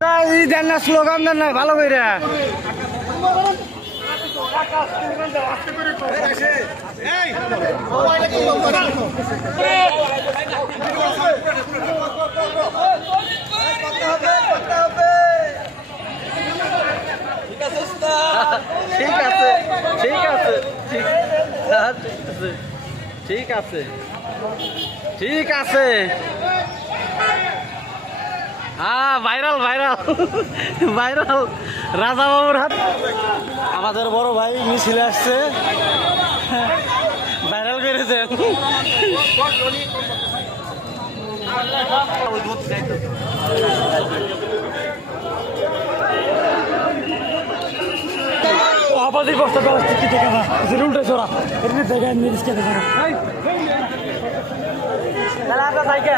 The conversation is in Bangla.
দেন না স্লোগান দেন না ভালো করে ঠিক আছে ঠিক আছে ঠিক আছে ঠিক আছে হ্যাঁ ভাইরাল ভাইরাল ভাইরাল রাজা বাবুর হাত আমাদের বড় ভাই মিছিলে আসছে ভাইরাল করেছেন আপাতত বস্তা করা কি দেখা না উল্টে চড়া এমনি জায়গায় নিরিশ কেটে চড়া তাহলে আপনার জায়গা